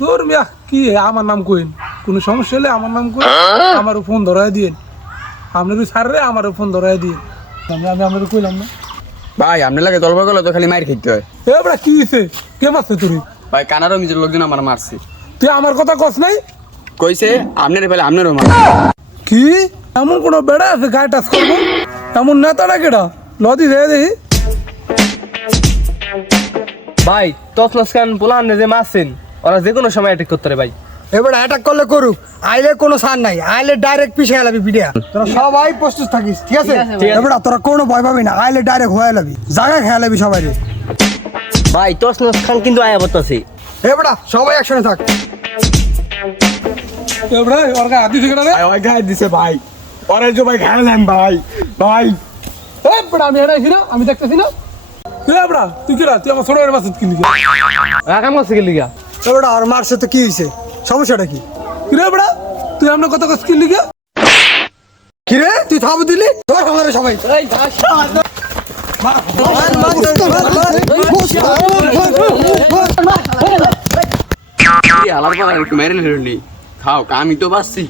তোর মিয়া কি আমার নাম কইন কোনো সমস্যা হলে আমার নাম কইন আমার ফোন ধরায় দিন আপনার স্যার রে আমার ফোন ধরায় দিন আমি আপনার কইলাম না ভাই আপনার লাগে দলবা গেলে তো খালি মার খেতে হয়। এবার কি হয়েছে কে মারছে তুই ভাই কানারও নিজের লোকজন আমার মারছে। তুই আমার কথা কস নাই কইছে আপনার ফেলে আপনারও মার। কি এমন কোনো বেড়া আছে গায়ে টাচ করবো এমন নেতাটা কেটা লদি দেয় দেখি ভাই তসনস খান পোলান যে মারছেন ওরা যে কোনো সময় অ্যাটাক করতে পারে ভাই। এবার অ্যাটাক করলে করুক, আইলে কোনো সার নাই, আইলে ডাইরেক্ট পিছিয়ে গেলাবি ভিডিও। তোরা সবাই প্রস্তুত থাকিস, ঠিক আছে? এবার তোরা কোনো ভয় পাবি না, আইলে ডাইরেক্ট হয়ে যাবি, জায়গা খেয়ে যাবি সবাই। ভাই তসনস খান কিন্তু আয়া বলতাছে। এবার সবাই একসঙ্গে থাক। এবার ওর গায়ে হাত দিছে কেটা রে ওই গায়ে দিছে ভাই, ওরে যে ভাই খেলেন ভাই ভাই। এই বড়া আমি এড়াইছি না আমি দেখতেছি না এ বড়া তুই কেটা তুই আমার ছোট মাছ কিনলি কাম করছে কি লিগা? এবার আর মারছে তো কি হয়েছে, সমস্যাটা কি? কিরে বড়া তুই আমার কত কস কিনলি কে কিরে তুই থাপ দিলি? ধর আমারে সবাই। আলাদা একটু মেরে নিলি খাও আমি তো বাঁচছি।